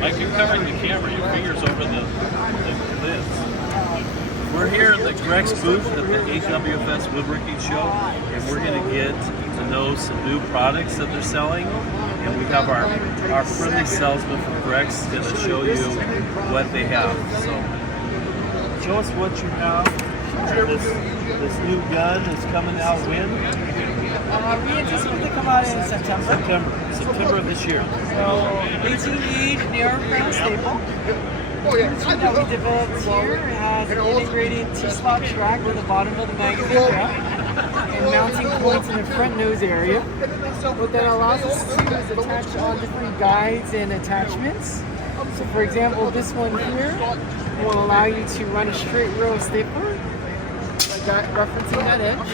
Like you're covering the camera, your fingers over the lids. We're here at the Grex booth at the AWFS Woodworking Show, and we're going to get to know some new products that they're selling. And we have our friendly salesman from Grex going to show you what they have. So, show us what you have. This new gun is coming out when? We anticipate to come out in September. September of this year. So, 18-gauge narrow crown staple. That we developed here has an integrated T-slot track at the bottom of the magazine cap and mounting points in the front nose area. What that allows us to do is attach on different guides and attachments. So for example, this one here will allow you to run a straight row of stapler, like that, referencing that edge.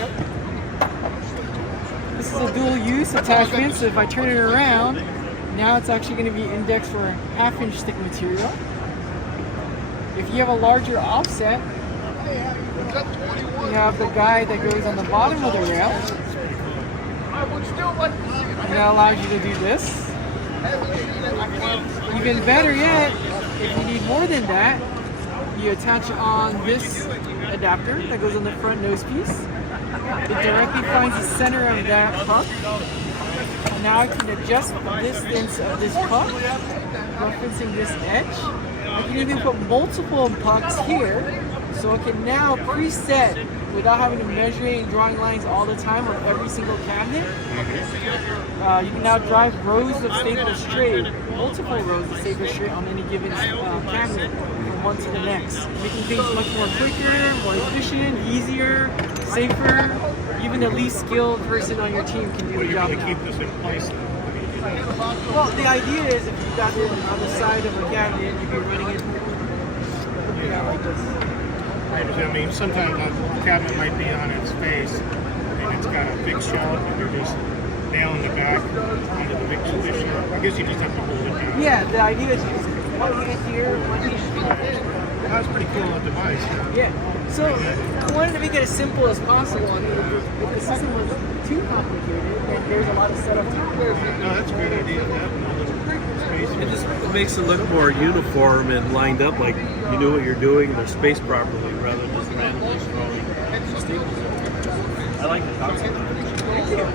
This is a dual use attachment, so if I turn it around, now it's actually going to be indexed for a 1/2-inch thick material. If you have a larger offset, you have the guide that goes on the bottom of the rail. And that allows you to do this. Even better yet, if you need more than that, you attach on this adapter that goes on the front nose piece. It directly finds the center of that puck. And now I can adjust the distance of this puck, referencing this edge. I can even put multiple pucks here, so it can now preset without having to measure and drawing lines all the time on every single cabinet. You can now drive rows of staples straight, multiple rows of staples straight on any given cabinet from one to the next, making things much more quicker, more efficient, easier, safer. Even the least skilled person on your team can do the job now. Keep this in place. Well, the idea is if you got it on the side of a cabinet, you'd be running it like this. I mean, sometimes a cabinet might be on its face and it's got a big shelf and you're just nailing the back onto the big position. I guess you just have to hold it down. Yeah, the idea is just one hand here, one hand here. That's pretty cool device. Yeah. So I wanted to make it as simple as possible. I mean, if the system was too complicated, then there's a lot of setup to it. No, that's a great idea. It just makes it look more uniform and lined up, like you know what you're doing, they're spaced properly rather than just randomly throwing staples in. I like the concept. Thank you.